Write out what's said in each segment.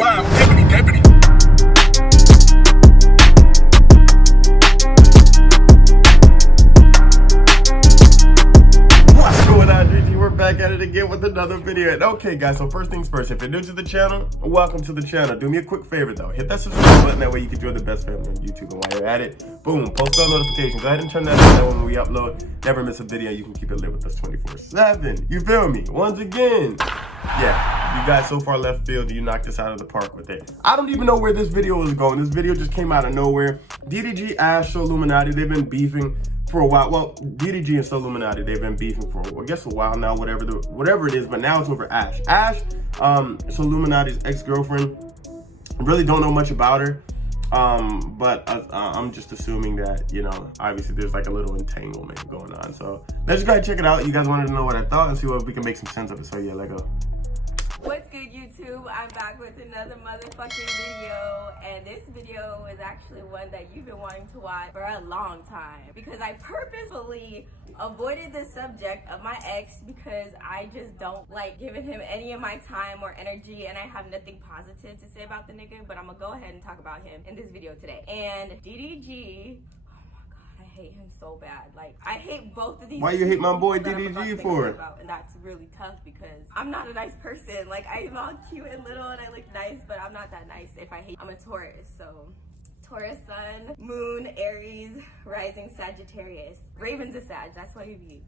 Wow, deputy, deputy. What's going on, DDG? We're back at it again with another video. And okay, guys, so first things first, if you're new to the channel, welcome to the channel. Do me a quick favor, though. Hit that subscribe button. That way you can join the best family on YouTube. And while you're at it, boom, post all notifications. Go ahead and turn that on. That way when we upload, never miss a video. You can keep it lit with us 24/7. You feel me? Once again, yeah, you guys so far left field, you knocked us out of the park with it. I don't even know where this video was going. This video just came out of nowhere. DDG, Ash, So Illuminati, they've been beefing for a while. Well, DDG and So Illuminati, they've been beefing for, I guess, a while now, whatever it is, but now it's over Ash. Ash, So Illuminati's ex-girlfriend. Really don't know much about her, but I'm just assuming that, you know, obviously there's like a little entanglement going on. So let's just go ahead and check it out. You guys wanted to know what I thought and see what we can make some sense of it. So yeah, let go. What's good, YouTube? I'm back with another motherfucking video, and this video is actually one that you've been wanting to watch for a long time because I purposefully avoided the subject of my ex because I just don't like giving him any of my time or energy, and I have nothing positive to say about the nigga, but I'm gonna go ahead and talk about him in this video today. And DDG, I hate him so bad. Like, I hate both of these. Why you hate my boy DDG for? And that's really tough because I'm not a nice person. Like, I'm all cute and little and I look nice, but I'm not that nice if I hate. I'm a Taurus, so Taurus sun, moon, Aries, rising Sagittarius. Raven's a Sag, that's why you be.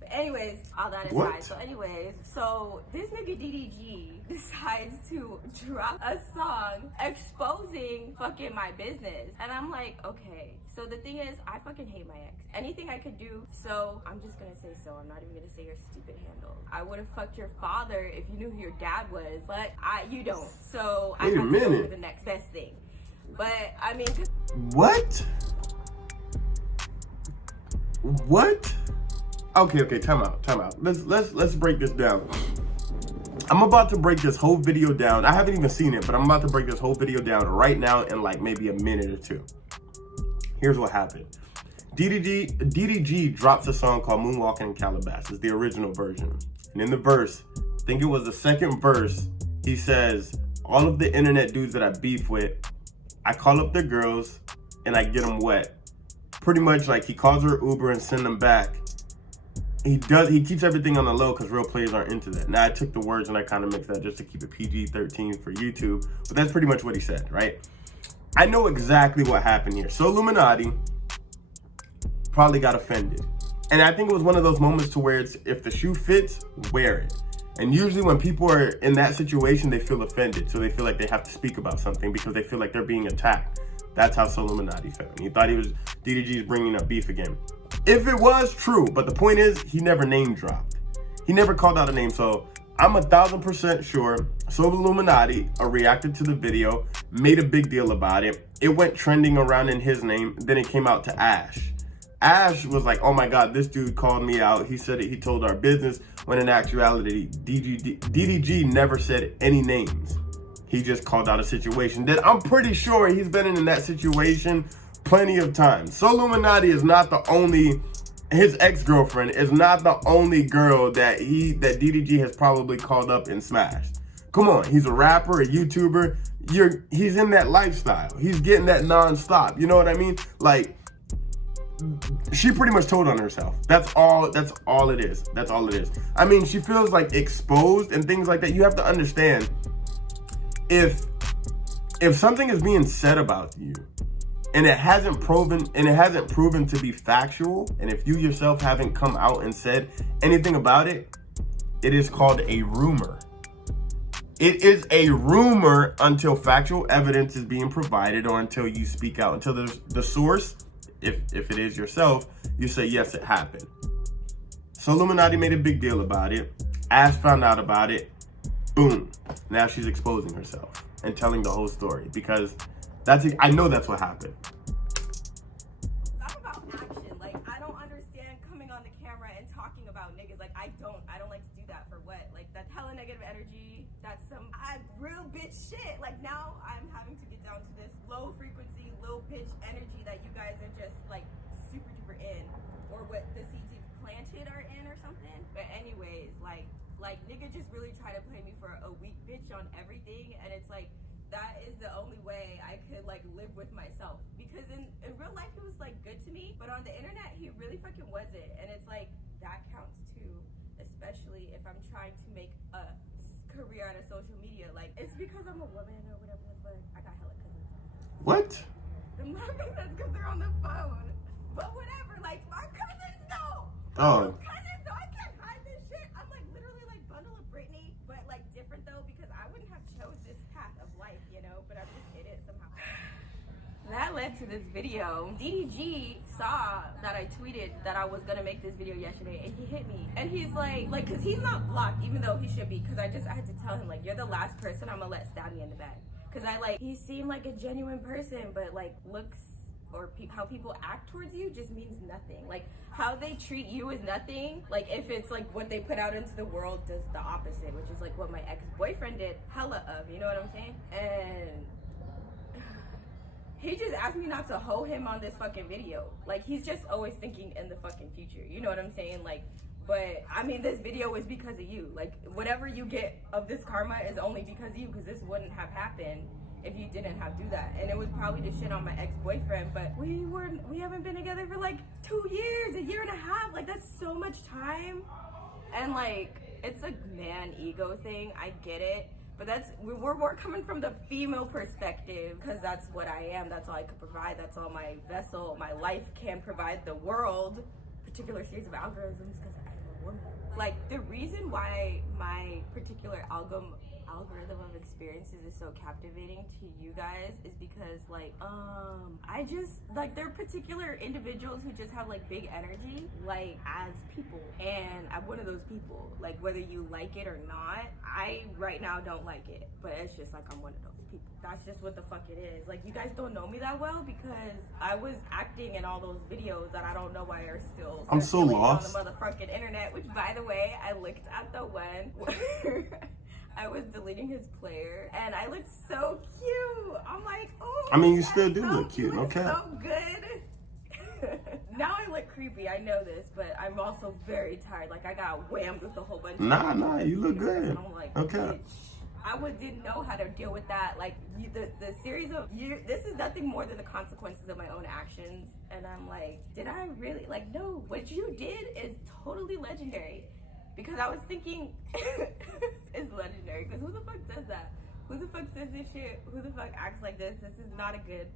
But anyways, all that aside. So anyways, so this nigga DDG decides to drop a song exposing fucking my business. And I'm like, okay. So the thing is, I fucking hate my ex. Anything I could do, so I'm just gonna say so. I'm not even gonna say your stupid handle. I would have fucked your father if you knew who your dad was, but you don't. So I have to go for the next best thing. But I mean, what? Okay, time out. Let's break this down. I'm about to break this whole video down. I haven't even seen it, but I'm about to break this whole video down right now in like maybe a minute or two. Here's what happened. DDG drops a song called Moonwalking in Calabasas, the original version. And in the verse, I think it was the second verse, he says, all of the internet dudes that I beef with, I call up their girls and I get them wet. Pretty much like he calls her Uber and send them back. He keeps everything on the low because real players aren't into that. Now I took the words and I kind of mixed that just to keep it PG-13 for YouTube, but that's pretty much what he said, right? I know exactly what happened here. So Illuminati probably got offended. And I think it was one of those moments to where it's, if the shoe fits, wear it. And usually when people are in that situation, they feel offended. So they feel like they have to speak about something because they feel like they're being attacked. That's how So Illuminati felt. And he thought DDG is bringing up beef again. If it was true, but the point is, he never name dropped. He never called out a name. So I'm 1000% sure So Illuminati reacted to the video, made a big deal about it. It went trending around in his name. Then it came out to Ash. Ash was like, oh my God, this dude called me out. He said it, he told our business, when in actuality, DDG never said any names. He just called out a situation that I'm pretty sure he's been in that situation plenty of times. So Illuminati is not the only, his ex-girlfriend is not the only girl that DDG has probably called up and smashed. Come on, he's a rapper, a YouTuber. He's in that lifestyle. He's getting that nonstop. You know what I mean? Like, she pretty much told on herself. That's all it is. That's all it is. I mean, she feels like exposed and things like that. You have to understand, if something is being said about you and it hasn't proven to be factual, and if you yourself haven't come out and said anything about it, it is called a rumor. It is a rumor until factual evidence is being provided, or until you speak out, until there's the source. If it is yourself, you say, yes, it happened. So Illuminati made a big deal about it. Ash found out about it. Boom. Now she's exposing herself and telling the whole story because I know that's what happened. Talk about action. Like, I don't understand coming on the camera and talking about niggas. Like, I don't like to do that for what? Like, that's hella negative energy. That's some real bitch shit. Like, now I'm having to get down to this low frequency, low pitch energy that you guys are just like super duper in, or what the seeds you've planted are in or something. But anyways, like nigga just really try to play me for a weak bitch on everything, and it's like, that is the only way I could like live with myself, because in real life he was like good to me, but on the internet he really fucking wasn't. And it's like that counts too, especially if I'm trying to make a career out of social media. Like, it's because I'm a woman or whatever the fuck. I got hella cousins. What? I'm laughing, that's because they're on the phone. But whatever, like, my cousins know. Oh. Cousins, so I can't hide this shit. I'm like literally like bundle of Britney, but like different though, because I wouldn't have chose this path of life, you know, but I'm just in it somehow. That led to this video. DDG saw that I tweeted that I was gonna make this video yesterday, and he hit me. And he's like, cause he's not blocked, even though he should be, cause I had to tell him, like, you're the last person I'm gonna let stab me in the back. Cause he seemed like a genuine person, but like looks or how people act towards you just means nothing. Like, how they treat you is nothing. Like, if it's like what they put out into the world does the opposite, which is like what my ex-boyfriend did hella of, you know what I'm saying? And he just asked me not to hoe him on this fucking video. Like, he's just always thinking in the fucking future. You know what I'm saying? Like, but I mean, this video is because of you. Like, whatever you get of this karma is only because of you, because this wouldn't have happened if you didn't have do that. And it was probably to shit on my ex-boyfriend, but we haven't been together for like 2 years, a year and a half. Like, that's so much time. And like, it's a man ego thing. I get it. But we're coming from the female perspective, because that's what I am. That's all I could provide. That's all my vessel, my life can provide the world. Particular series of algorithms, because I'm a woman. Like, the reason why my particular algorithm of experiences is so captivating to you guys is because like I just like, they're particular individuals who just have like big energy, like, as people, and I'm one of those people. Like, whether you like it or not, I right now don't like it, but it's just like I'm one of those people. That's just what the fuck it is. Like, you guys don't know me that well because I was acting in all those videos that I don't know why are still I'm so lost on the motherfucking internet, which, by the way, I looked at the one where I was deleting his player, and I looked so cute. I'm like, oh. I mean, you still do so look cute, okay? So good. Now I look creepy, I know this, but I'm also very tired. Like, I got whammed with a whole bunch of Nah, you look good. And I'm like, okay. Bitch. I didn't know how to deal with that. Like, the series of you, this is nothing more than the consequences of my own actions. And I'm like, did I really? Like, no, what you did is totally legendary. Because I was thinking, it's legendary. Because who the fuck does that? Who the fuck says this shit? Who the fuck acts like this? This is not a good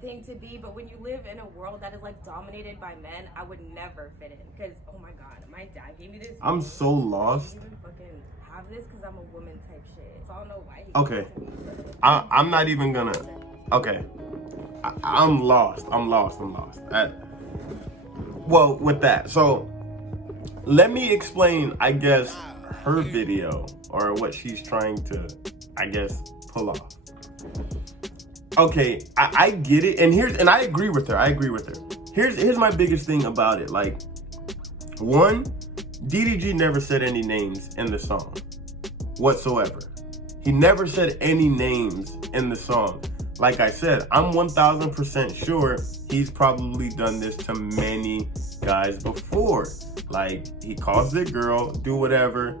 thing to be. But when you live in a world that is like dominated by men, I would never fit in. Because, oh my god, my dad gave me this. I'm so lost. I even fucking have this because I'm a woman type shit. So I don't know why he okay. I'm not even gonna. Okay. I'm lost. Well, with that, so let me explain, I guess, her video or what she's trying to, I guess, pull off. Okay, I get it, and I agree with her. Here's my biggest thing about it. Like, one, DDG never said any names in the song whatsoever. He never said any names in the song. Like I said, I'm 1000% sure he's probably done this to many guys before. Like, he calls the girl, do whatever,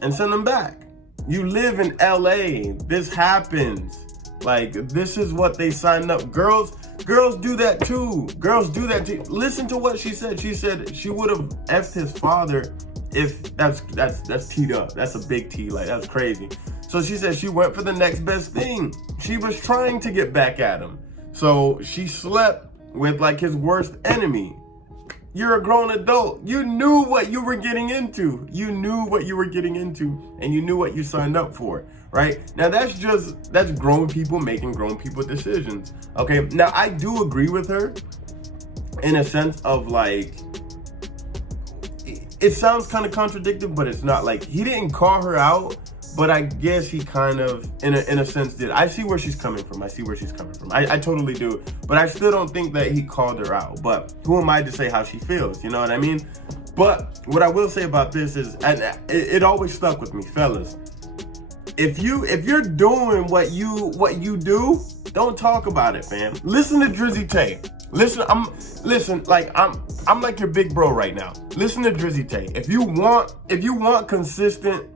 and send them back. You live in LA. This happens. Like, this is what they signed up. Girls do that too. Listen to what she said. She said she would have effed his father if that's teed up. That's a big T. Like, that's crazy. So she said she went for the next best thing. She was trying to get back at him. So she slept with like his worst enemy. You're a grown adult. You knew what you were getting into. And you knew what you signed up for, right? Now that's grown people making grown people decisions. Okay, now I do agree with her in a sense of like, it sounds kind of contradictory, but it's not. Like, he didn't call her out, but I guess he kind of, in a sense, did. I see where she's coming from. I totally do. But I still don't think that he called her out. But who am I to say how she feels? You know what I mean? But what I will say about this is, and it always stuck with me, fellas. If you're doing what you do, don't talk about it, fam. Listen to DrizzyTayy. I'm like your big bro right now. Listen to DrizzyTayy. If you want consistent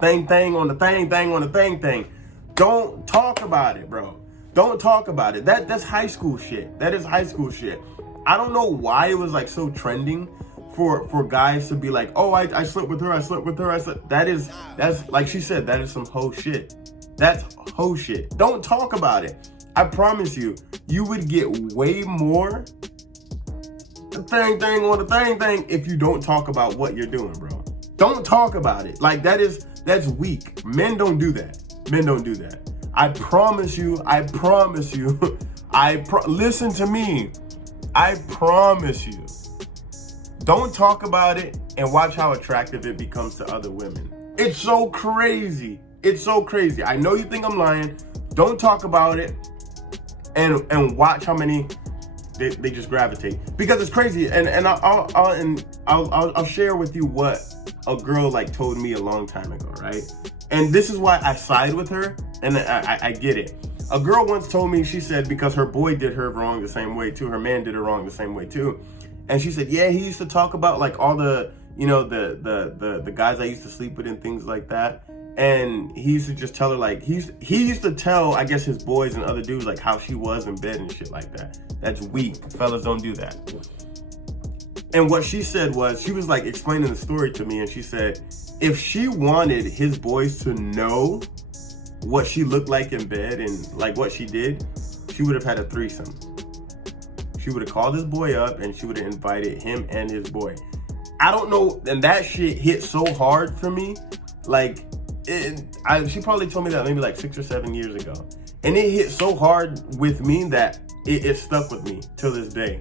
thing on the thing on the thing. Don't talk about it, bro. Don't talk about it. That's high school shit. That is high school shit. I don't know why it was like so trending for guys to be like, oh, I slept with her, I slept with her, that's like she said, that is some hoe shit. That's hoe shit. Don't talk about it. I promise you, you would get way more thing on the thing if you don't talk about what you're doing, bro. Don't talk about it. Like that's weak. Men don't do that. Men don't do that. I promise you, listen to me. I promise you. Don't talk about it and watch how attractive it becomes to other women. It's so crazy. It's so crazy. I know you think I'm lying. Don't talk about it and watch how many they just gravitate, because it's crazy. And I'll share with you what a girl like told me a long time ago, right? And this is why I side with her, and I get it. A girl once told me, she said, because her boy did her wrong the same way too, her man did her wrong the same way too. And she said, yeah, he used to talk about like all the, you know, the guys I used to sleep with and things like that. And he used to just tell her like, he used to tell, I guess, his boys and other dudes like how she was in bed and shit like that. That's weak. Fellas don't do that. And what she said was, she was like explaining the story to me, and she said, if she wanted his boys to know what she looked like in bed and like what she did, she would have had a threesome. She would have called his boy up and she would have invited him and his boy. I don't know, and that shit hit so hard for me. Like, she probably told me that maybe like 6 or 7 years ago. And it hit so hard with me that it stuck with me till this day.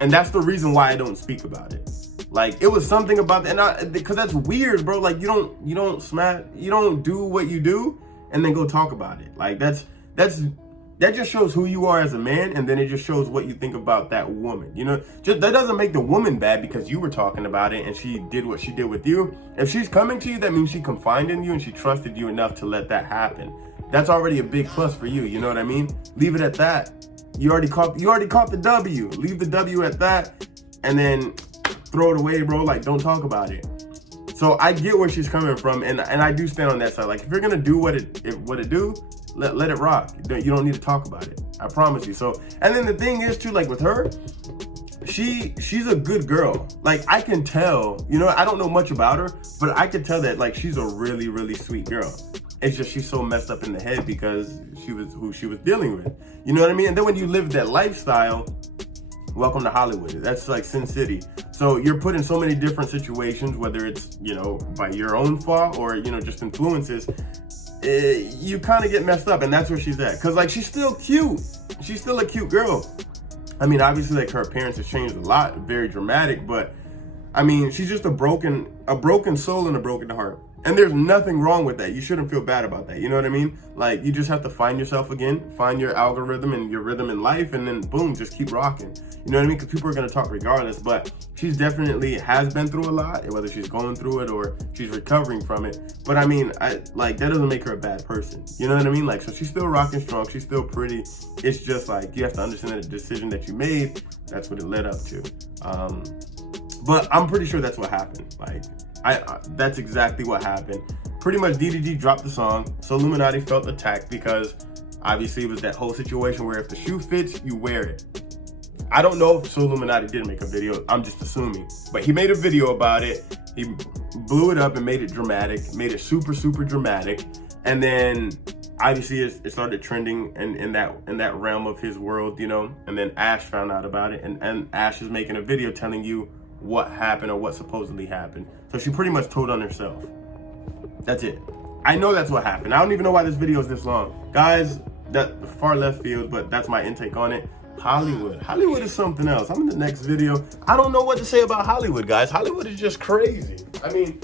And that's the reason why I don't speak about it. Like, it was something about that, and because that's weird, bro. Like, you don't do what you do and then go talk about it. Like, that just shows who you are as a man, and then it just shows what you think about that woman. You know, that doesn't make the woman bad because you were talking about it and she did what she did with you. If she's coming to you, that means she confided in you and she trusted you enough to let that happen. That's already a big plus for you. You know what I mean? Leave it at that. You already caught the W. Leave the W at that, and then throw it away, bro. Like, don't talk about it. So I get where she's coming from, and I do stand on that side. Like, if you're gonna do what it do, let it rock. You don't need to talk about it. I promise you. So, and then the thing is too, like with her, she's a good girl. Like, I can tell, you know, I don't know much about her, but I can tell that like she's a really, really sweet girl. It's just she's so messed up in the head because she was who she was dealing with. You know what I mean? And then when you live that lifestyle, welcome to Hollywood. That's like Sin City. So you're put in so many different situations, whether it's, you know, by your own fault or, you know, just influences. You kind of get messed up, and that's where she's at. Cause like, she's still cute. She's still a cute girl. I mean, obviously like her appearance has changed a lot, very dramatic, but I mean, she's just a broken soul and a broken heart. And there's nothing wrong with that. You shouldn't feel bad about that. You know what I mean? Like, you just have to find yourself again, find your algorithm and your rhythm in life, and then boom, just keep rocking. You know what I mean? Because people are going to talk regardless, but she's definitely has been through a lot, whether she's going through it or she's recovering from it. But I mean, like, that doesn't make her a bad person. You know what I mean? Like, so she's still rocking strong. She's still pretty. It's just like, you have to understand that the decision that you made, that's what it led up to. But I'm pretty sure that's what happened. Like, that's exactly what happened. Pretty much DDG dropped the song, so Illuminati felt attacked because obviously it was that whole situation where if the shoe fits, you wear it. I don't know if So Illuminati did make a video, I'm just assuming. But he made a video about it, he blew it up and made it dramatic, made it super, super dramatic. And then obviously it started trending in that realm of his world, you know, and then Ash found out about it, and Ash is making a video telling you what happened or what supposedly happened. So she pretty much told on herself. That's it. I know that's what happened. I don't even know why this video is this long. Guys, that far left field, but that's my intake on it. Hollywood is something else. I'm in the next video. I don't know what to say about Hollywood, guys. Hollywood is just crazy. I mean,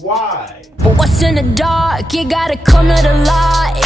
why? But what's in the dark? You gotta come to the light.